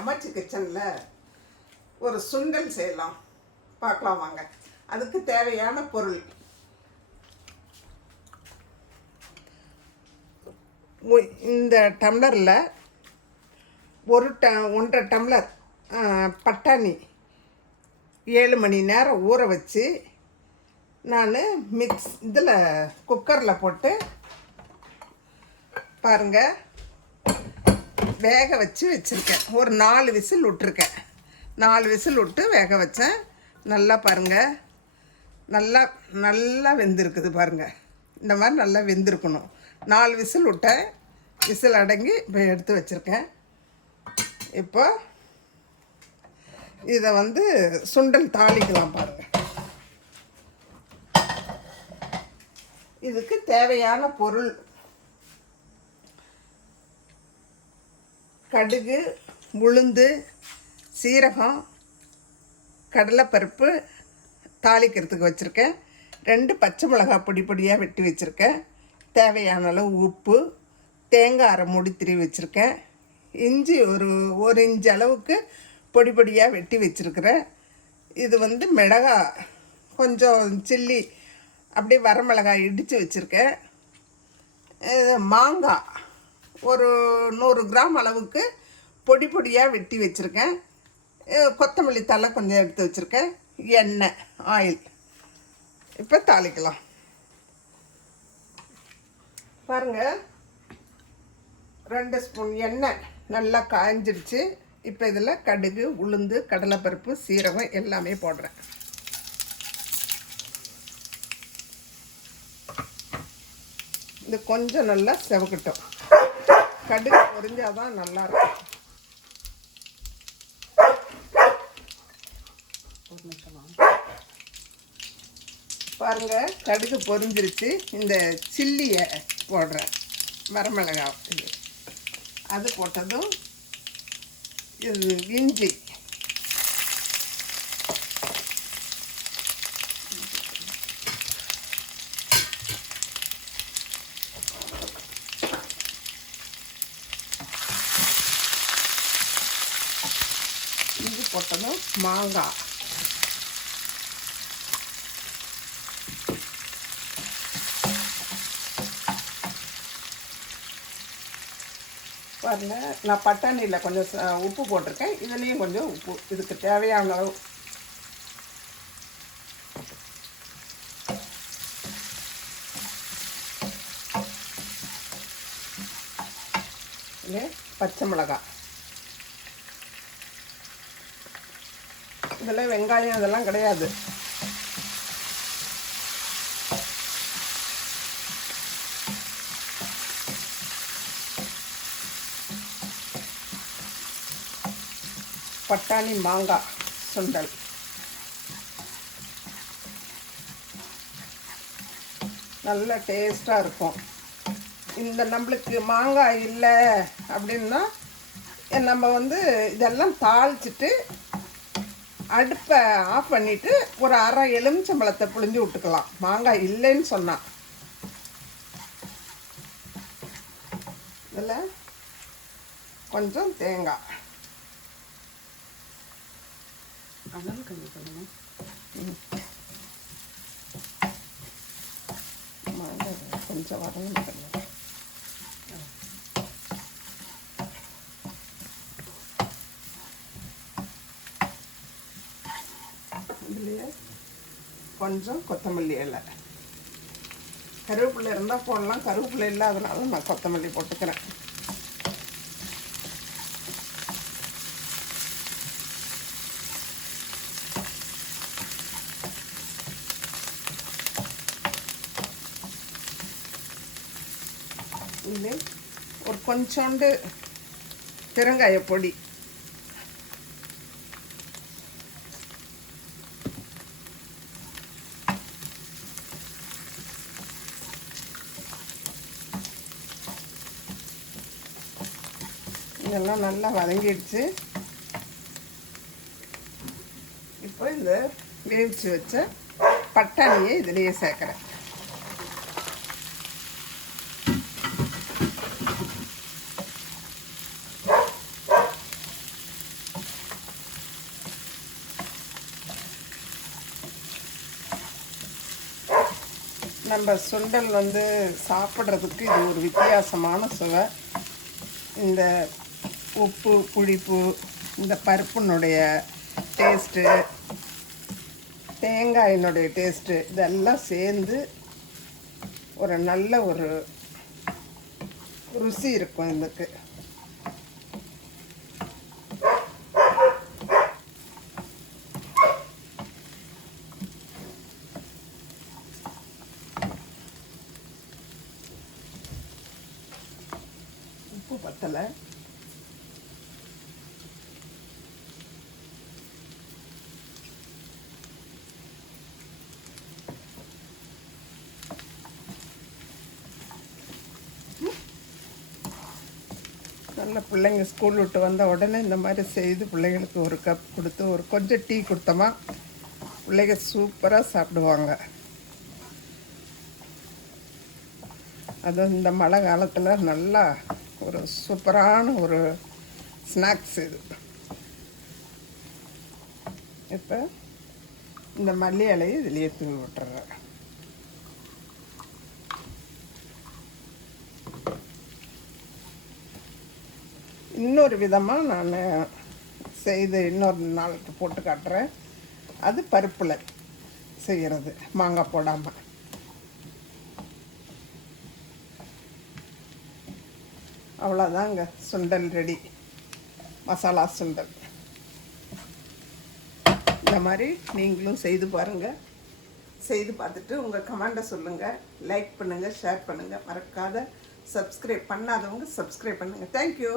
அம்மாச்சி கிச்சனில் ஒரு சுண்டல் செய்யலாம், பார்க்கலாம் வாங்க. அதுக்கு தேவையான பொருள் இந்த டம்ளரில் 1.5 டம்ளர் பட்டாணி 7 மணி நேரம் ஊற வச்சு நான் இதில் குக்கரில் போட்டு பாருங்கள் வேக வச்சு வச்சுருக்கேன். ஒரு 4 விசில் விட்டுருக்கேன். 4 விசில் விட்டு வேக வச்சேன். நல்லா பாருங்கள், நல்லா நல்லா வெந்திருக்குது பாருங்கள். இந்த மாதிரி நல்லா வெந்திருக்கணும். 4 விசில் விட்டேன். விசில் அடங்கி இப்போ எடுத்து வச்சுருக்கேன். இப்போ இதை சுண்டல் தாளிக்கலாம் பாருங்கள். இதுக்கு தேவையான பொருள் கடுகு, உளுந்து, சீரகம், கடலைப்பருப்பு தாளிக்கிறதுக்கு வச்சுருக்கேன். 2 பச்சை மிளகாய் பொடி பொடியாக வெட்டி வச்சுருக்கேன். தேவையான அளவு உப்பு, தேங்காய் அரை மூடி திருவி வச்சுருக்கேன். இஞ்சி ஒரு இன்ச்சு அளவுக்கு பொடி பொடியாக வெட்டி வச்சுருக்கிறேன். இது மிளகாய் கொஞ்சம் சில்லி அப்படியே வரமிளகாய் இடித்து வச்சுருக்கேன். மாங்காய் ஒரு 100 கிராம் அளவுக்கு பொடி பொடியாக வெட்டி வச்சுருக்கேன். கொத்தமல்லி தழை கொஞ்சம் எடுத்து வச்சுருக்கேன். எண்ணெய், ஆயில். இப்போ தாளிக்கலாம் பாருங்கள். 2 ஸ்பூன் எண்ணெய் நல்லா காய்ஞ்சிடுச்சு. இப்போ இதில் கடுகு, உளுந்து, கடலைப்பருப்பு, சீரகம் எல்லாமே போடுறேன். இது கொஞ்சம் நல்லா செவக்கட்டும். கடுகு பொரிஞ்சாதான் நல்லாயிருக்கும். பாருங்கள், கடுகு பொரிஞ்சிருச்சு. இந்த சில்லியை போடுறேன், வரமிளகாய். இது அது போட்டதும் இது இஞ்சி, இஞ்சி போட்டதும் மாங்காய், பாருங்கள். நான் பட்டாணியில் கொஞ்சம் உப்பு போட்டிருக்கேன். இதுலேயும் கொஞ்சம் உப்பு, இதுக்கு தேவையான அளவு. பச்சை மிளகாய், இதெல்லாம் வெங்காயம் இதெல்லாம் கிடையாது. பட்டாணி மாங்காய் சுண்டல். நல்ல டேஸ்ட்டாக இருக்கும். இந்த நம்மளுக்கு மாங்காய் இல்லை அப்படின்னா நம்ம இதெல்லாம் தாளிச்சிட்டு அடுப்பை ஆஃப் பண்ணிவிட்டு ஒரு அரை எலுமிச்சம்பழத்தை புழிஞ்சு விட்டுக்கலாம், மாங்காய் இல்லைன்னு சொன்னால். இதில் கொஞ்சம் தேங்காய், அதெல்லாம் கொஞ்சம் பண்ணுங்க. மாங்காய் கொஞ்சம் வதங்க பண்ணுங்க. இதுலேயே கொஞ்சம் கொத்தமல்லி இலை, கருவேப்பிலை இருந்தால் போடலாம். கருவேப்பிலை இல்லாதனால நான் கொத்தமல்லி போட்டுக்கிறேன். இது ஒரு கொஞ்சோண்டு பெருங்காய பொடி, இதெல்லாம் நல்லா வதங்கிடுச்சு. இப்போ இந்த வேவிச்சு வச்ச பட்டாணியை இதிலேயே சேர்க்குறேன். நம்ம சுண்டல் வந்து சாப்பிட்றதுக்கு இது ஒரு வித்தியாசமான சுவை. இந்த உப்பு புளிப்பு, இந்த பருப்பினுடைய டேஸ்ட்டு, தேங்காயினுடைய டேஸ்ட்டு, இதெல்லாம் சேர்ந்து ஒரு நல்ல ஒரு ருசி இருக்கும் இதுக்கு. உப்பு பத்தலை. நல்ல பிள்ளைங்க ஸ்கூல் விட்டு வந்த உடனே இந்த மாதிரி செய்து பிள்ளைங்களுக்கு ஒரு கப் கொடுத்து ஒரு கொஞ்சம் டீ கொடுத்தோமா பிள்ளைங்க சூப்பராக சாப்பிடுவாங்க. அதுவும் இந்த மழை காலத்தில் நல்லா ஒரு சூப்பரான ஒரு ஸ்நாக்ஸ் இது. இப்போ இந்த மல்லி இலையை இதுலேயே தூவி விட்டுறேன். இன்னொரு விதமாக நான் செய்து இன்னொரு நாளுக்கு போட்டு காட்டுறேன். அது பருப்பில் செய்கிறது, மாங்காய் போடாமல். அவ்வளோதாங்க, சுண்டல் ரெடி. மசாலா சுண்டல். இந்த மாதிரி நீங்களும் செய்து பாருங்கள். செய்து பார்த்துட்டு உங்கள் கமெண்ட்டை சொல்லுங்கள். லைக் பண்ணுங்கள், ஷேர் பண்ணுங்கள். மறக்காத சப்ஸ்கிரைப் பண்ணாதவங்க சப்ஸ்கிரைப் பண்ணுங்கள். தேங்க்யூ.